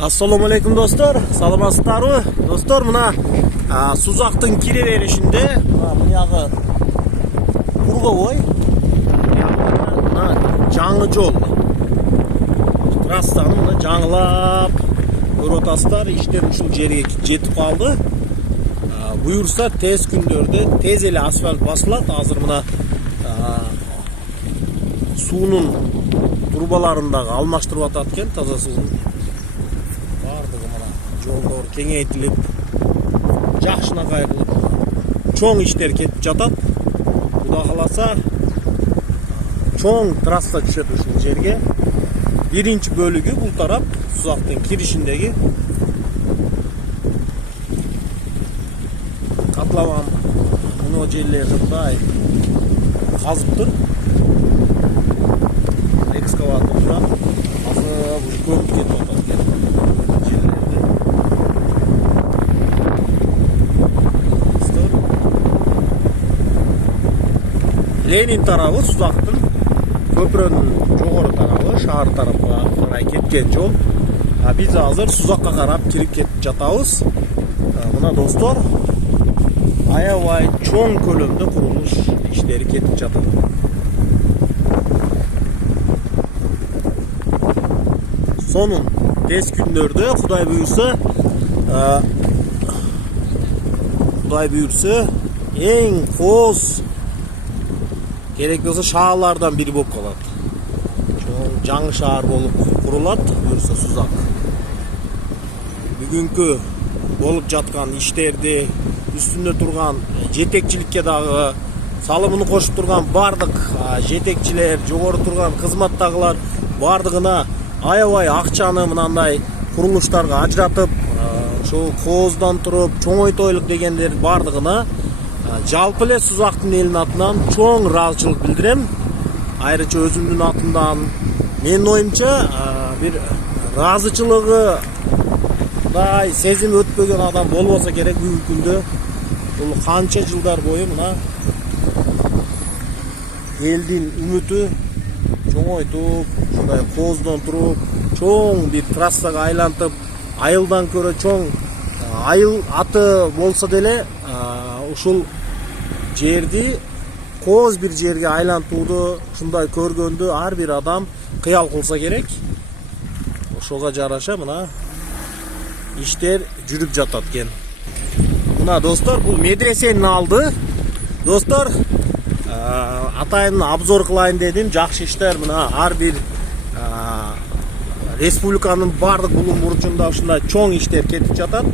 Assalomu alaykum do'stlar, salomatsizlarmi? Do'stlar, mana Suzaqning kiraverishinde bu yog'i Qurg'avoy, mana жаңы yo'l. Trassani mana жаңылап ko'rib o'tasizlar, ishlar shu yerga yetib qoldi. Buyursa tez kunlarda tez ele asfalt bosiladi. Hozir mana suvning turbalarındagi almashtirib atayotgan toza suvni. Жолдор кеңейтилип, жакшына кайрылып, чоң иштер кетип жатат. Кудай кааласа, чоң трасса түшөт ушул жерге. Биринчи бөлүгү бул тарап Сузактын киришиндеги катламан мына жерлерди мындай казыптыр. Экскаватор турат. Азыр ушу көмүп кетип атат экен. Ленин тарабы Сузактын көпүрөнүн жогору тарабы, шаар тарапка карай кеткен жол. Биз азыр Сузакка карап кирип кетип жатабыз. Мына достор, аябай чоң көлөмдө курулуш иштери кетип жатат. Сонун тез күндөрдө Кудай буйрса, эң кооз керек болса шаарлардан бири болуп калат. Жаңы шаар болуп курулат, буюрса Сузак. Бүгүнкү болуп жаткан иштерди үстүндө турган жетекчиликке дагы салымын кошуп турган бардык жетекчилер, жогору турган кызматтагылар бардыгына аябай акчаны мынандай курулуштарга ажыратып, ошол кооздан туруп чоңойтойлук дегендер бардыгына жалпы эле Сузактын элинин атынан чоң ыраазычылык билдирем. Айрыча өзүмдүн атымдан менин оюмча бир ыраазычылыгы мындай сезим өтпөгөн адам болбосо керек бүгүнкү күндө. Бул канча жылдар бою мына элдин үмүтү чоңойтуп, ушундай кооздон туруп, чоң бир трассага айлантып, айылдан көрө чоң айыл аты болсо деле ушул жерди кооз бир жерге айлантууду ушундай көргөндө ар бир адам кыял кылса керек. Ошого жараша мына иштер жүрүп жатат экен. Мына достор, бул медресенин алды. Достор, атайын обзор кылайын дедим. Жакшы иштер мына ар бир республиканын бардык булум бурчунда ушундай чоң иштер кетип жатат.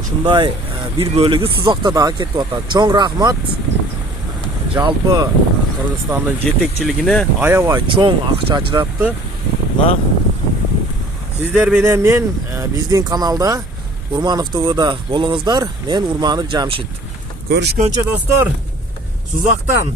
Ушундай бир бөлүгү Сузакта дагы кетип атат. Чоң рахмат. Жалпы Кыргызстандын жетекчилигине аябай чоң акча ажыратты. Мына сиздер менен мен биздин каналда Урманов ТВда болуңуздар. Мен Урманов Жамшит. Көрүшкөнчө достор, Сузактан